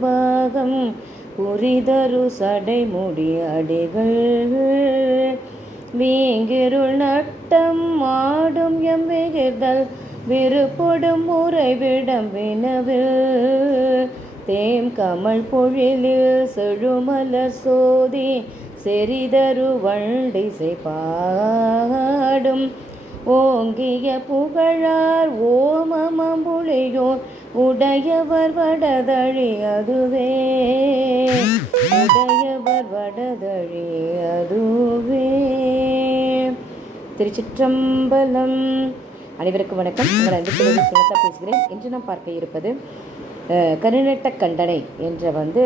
பாகம் புரிதரு சடைமுடி அடிகள் வீங்கிருள் நட்டம் மாடும் எம் விகிர்தல் விருப்படும் உறைவிடம் வினவில். தேம் கமல் பொழிலில் செழுமலர் சோதி செறிதரு வண்டிசை பாடும். ஓங்கிய புகழார் ஓமமம்புளியோர் உடையவர் வடதழி அதுவே. உடையவர் வடதழி அதுவே. திருச்சிற்றம்பலம். அனைவருக்கும் வணக்கம். உங்கள் அன்பு சுனத்தா பேசுகிறேன். இன்று நாம் பார்க்க இருப்பது கருநெட்ட கண்டனை என்ற வந்து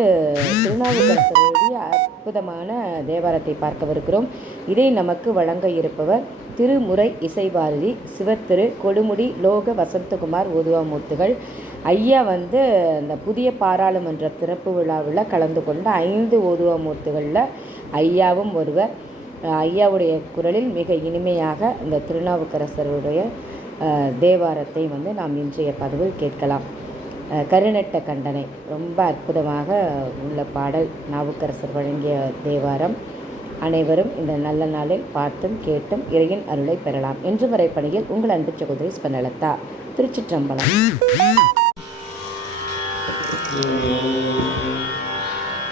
திருநாவுக்கரசர் எழுதிய அற்புதமான தேவாரத்தை பார்க்கவிருக்கிறோம். இதை நமக்கு வழங்க இருப்பவர் திருமுறை இசைபாரதி சிவத்திரு கொடுமுடி லோக வசந்தகுமார் ஓதுவாமூர்த்திகள் ஐயா வந்து இந்த புதிய பாராளுமன்ற திறப்பு விழாவில் கலந்து கொண்ட ஐந்து ஓதுவாமூர்த்திகளில் ஐயாவும் ஒருவர். ஐயாவுடைய குரலில் மிக இனிமையாக இந்த திருநாவுக்கரசருடைய தேவாரத்தை வந்து நாம் இன்றைய பதிவில் கேட்கலாம். கருநட்ட கருநெட்ட கண்டனை. ரொம்ப அற்புதமாக உள்ள பாடல் நாவுக்கரசர் வழங்கிய தேவாரம். அனைவரும் இந்த நல்ல நாளில் பார்த்தும் கேட்டும் இறையின் அருளை பெறலாம். என்று வரை பணியில் உங்கள் அன்பு சகோதரி ஸ்பனலதா திருச்சிற்றம்பலம்.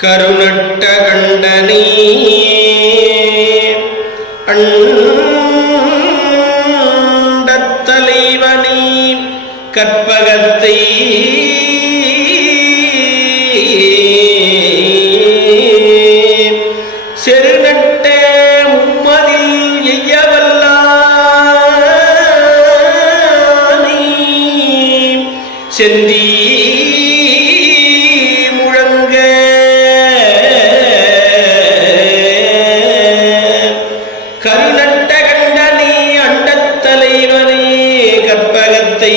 கருணட்ட கண்டனே அண்டத்தலைவனே கற்பகத்தை செந்தி முழங்க. கருநட்ட கண்டனி அண்டத்தலைவனே கற்பகத்தை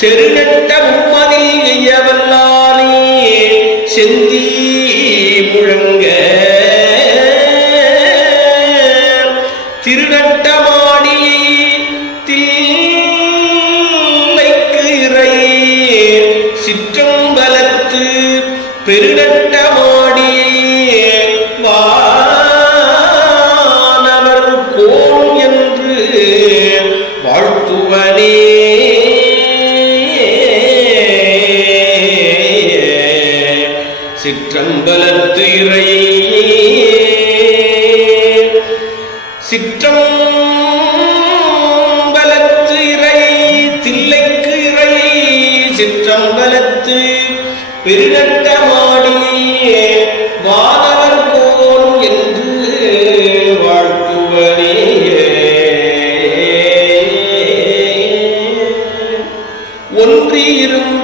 செருநட்ட மும்மதில் எய்யவல்லானே. செந்தி சிற்றம்பலத்து பெருநட்டமாடியை வானவர் கோம் என்று வாழ்த்துவனே. சிற்றம்பலத்து இறை சிற்றம் சிற்றம்பலத்து பெருநட்ட பெருநட்டமாடியே வானவர் போல் என்று வாழ்த்துவனே ஒன்றி இருந்து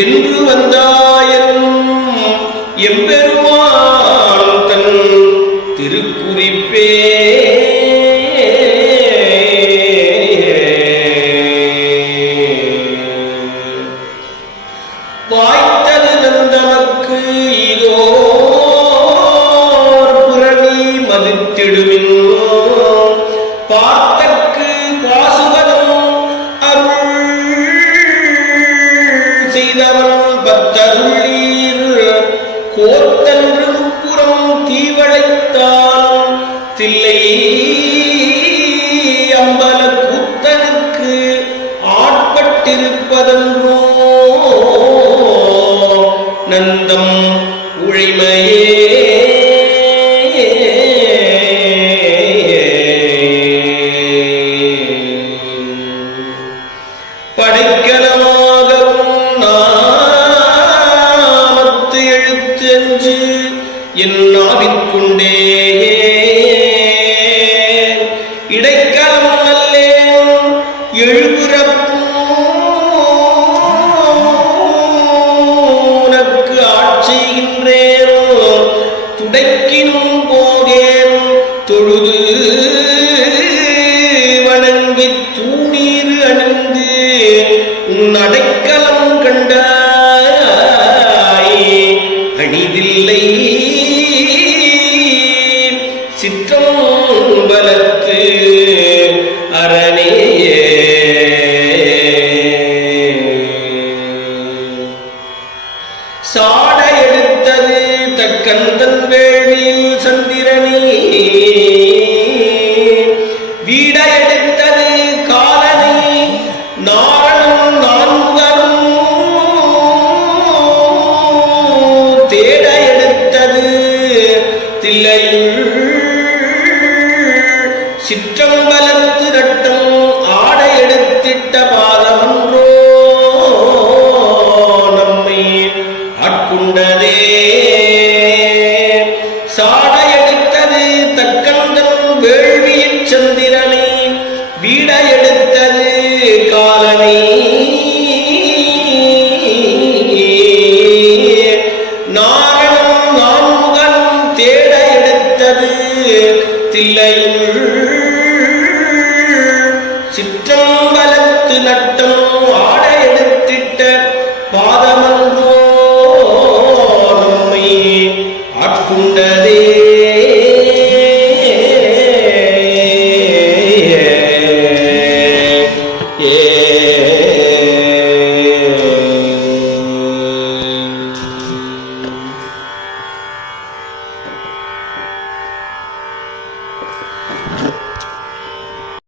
என்று வந்தாயனும் தருளீர் கோத்தன்று முப்புறம் தீவழைத்தான் தில்லை அம்பல கூத்தனுக்கு ஆட்பட்டிருப்பதன்றோ விளக்கினும் போதேன் தொழுது வணங்கி தூணீர் அணிந்து உன் அடைக்கலம் கண்டாய். அணிதில்லை. சிற்றம் பலத்து அரணே. சாட எடுத்தது தக்கந்தன் வே தில்லையுள் தில்லையுள் சிற்றம்பலத்து நட்டம்